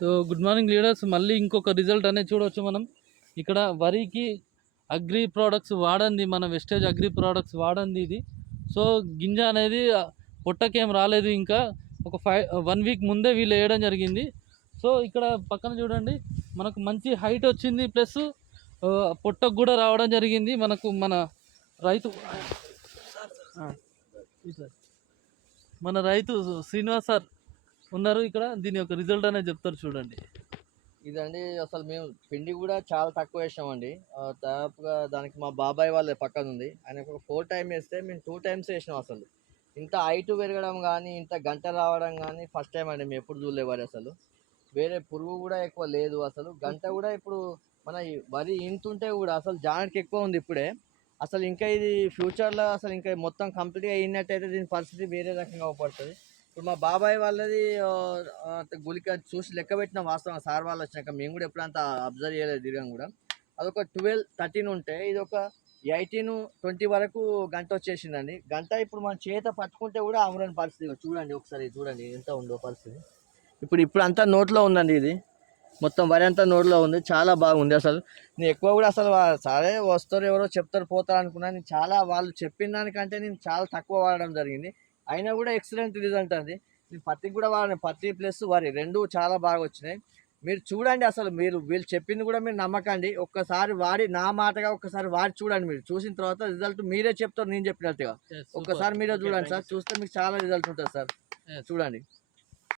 So good morning leaders, మళ్ళీ ఇంకొక result అనేది చూడవచ్చు మనం. ఇక్కడ వరికి అగ్రి ప్రోడక్ట్స్ వాడండి, మన వెస్టేజ్ అగ్రి ప్రోడక్ట్స్ వాడండి ఇది. సో గింజ అనేది పొట్టకేం రాలేదు, ఇంకా ఒక 1 వీక్ ముందే వీళ్ళు వేయడం జరిగింది. సో ఇక్కడ పక్కన చూడండి, మనకు మంచి హైట్ వచ్చింది, ప్లస్ పొట్టకు కూడా రావడం జరిగింది. మనకు మన రైతు శ్రీనివాస్ సార్ ఉన్నారు ఇక్కడ, దీని యొక్క రిజల్ట్ అనేది చెప్తారు చూడండి. ఇదండి అసలు మేము పిండి కూడా చాలా తక్కువ వేసామండి. దాదాపుగా దానికి మా బాబాయ్ వాళ్ళ పక్కన ఉంది, ఆయనకు ఒక 4 టైం వేస్తే మేము 2 టైమ్స్ వేసినాం. అసలు ఇంత హైట్ పెరగడం కానీ ఇంత గంట రావడం కానీ ఫస్ట్ టైం అండి, మేము ఎప్పుడు చూడలేవారు. అసలు వేరే పురుగు కూడా ఎక్కువ లేదు, అసలు గంట కూడా ఇప్పుడు మన వరి ఇంతుంటే కూడా అసలు జానకి ఎక్కువ ఉంది ఇప్పుడే. అసలు ఇంకా ఇది ఫ్యూచర్లో అసలు ఇంకా మొత్తం కంప్లీట్గా అయినట్టయితే దీని పరిస్థితి వేరే రకంగా అవపడుతుంది. ఇప్పుడు మా బాబాయ్ వాళ్ళది గులిక చూసి లెక్క పెట్టిన వాస్తవం, సార్ వాళ్ళు వచ్చినాక మేము కూడా ఎప్పుడంతా అబ్జర్వ్ చేయలేదు దిగం కూడా. అదొక 12-13 ఉంటే ఇది ఒక 18-20 వరకు గంట వచ్చేసిందండి. గంట ఇప్పుడు మన చేత పట్టుకుంటే కూడా అమరని పరిస్థితి. చూడండి ఒకసారి, చూడండి ఎంత ఉందో పరిస్థితి. ఇప్పుడు అంతా నోట్లో ఉందండి, ఇది మొత్తం వరి అంతా నోట్లో ఉంది, చాలా బాగుంది. అసలు నేను ఎక్కువ కూడా అసలు సరే వస్తారు ఎవరో చెప్తారు పోతారు అనుకున్నాను. నేను చాలా వాళ్ళు చెప్పిన దానికంటే నేను చాలా తక్కువ వాడడం జరిగింది, అయినా కూడా ఎక్సలెంట్ రిజల్ట్ అండి. నేను పత్తికి కూడా వాడిన, పత్తి ప్లస్ వరి రెండు చాలా బాగా వచ్చినాయి. మీరు చూడండి, అసలు వీళ్ళు చెప్పింది కూడా మీరు నమ్మకండి. ఒక్కసారి వాడి నా మాటగా ఒక్కసారి వాడి చూడండి. మీరు చూసిన తర్వాత రిజల్ట్ మీరే చెప్తారు నేను చెప్పినట్టుగా. ఒక్కసారి మీరే చూడండి సార్, చూస్తే మీకు చాలా రిజల్ట్ ఉంటుంది సార్. చూడండి.